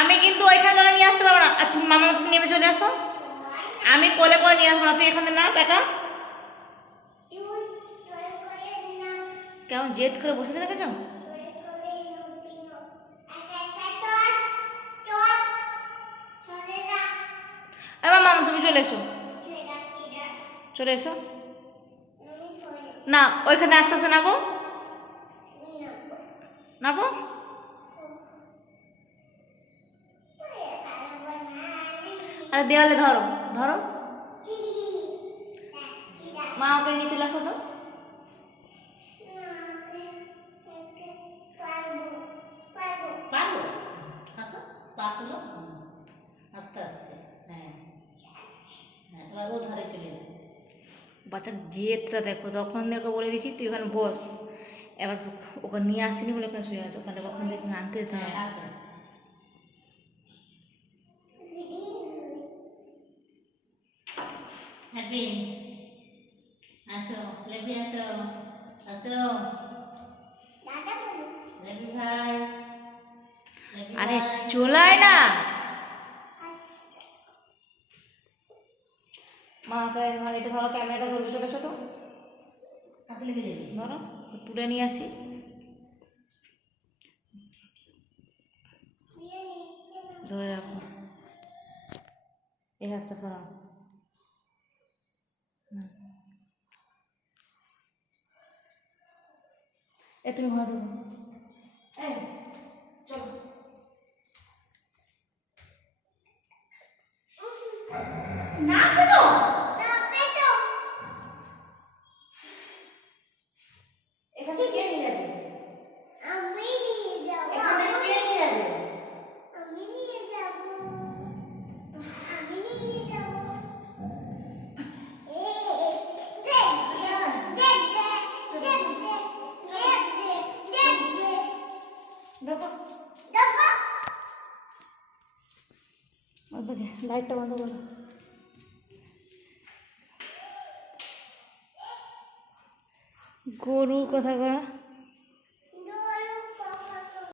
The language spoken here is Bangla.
আমি কিন্তু ওইখানে ধরে নিয়ে আসতে পারবো না। আর তুমি মামা তুমি নেমে চলে আসো, আমি কোলে করে নিয়ে আসবো না। তুই এখানে না টাকা কেমন জেদ করে বসেছে দেখেছ? এবার মামা তুমি চলে এসো, চলে এসো না। ওইখানে আস্তে আস্তে নাবো, নাবো। আরে দেওয়ালে ধরো, ধরো। মা ওকে নিয়ে চলে আসো তো। পারবো আসো, পাতলো আস্তে আস্তে। হ্যাঁ হ্যাঁ, এবার ও ধারে চলে যাবে। বাচ্চার জেদটা দেখো, তখন দেখো বলে দিচ্ছি তুই ওখানে বস। এবার ওখানে নিয়ে আসিনি বলে ওখানে শুয়ে আছে, ওখানে কখন দেখি আনতে যেতে হ্যাঁ হবে। আসো। হ্যাপি আসো, লেবি আসো, আসো লেবি ভাই, লেবি আরে ভাই। চলায় না। মাকে এটা ধরো, ক্যামেরাটা ধরবে, চলে এসো তো। হাতে লেগে যাবে। ধরো তুলে নিয়ে আসি। ধরে রাখো, এই হাতটা সরাও। এ তুমি ঘরে ঢুকো। এই চলো। না পেতো এখানে কে নিয়ে যাবে? আমি নিয়ে যাব। এখানে কে নিয়ে যাবে? আমি নিয়ে যাব। আমি নিয়ে যাব। ঢোকো। লাইটটা বন্ধ করো। গরু কথা করা।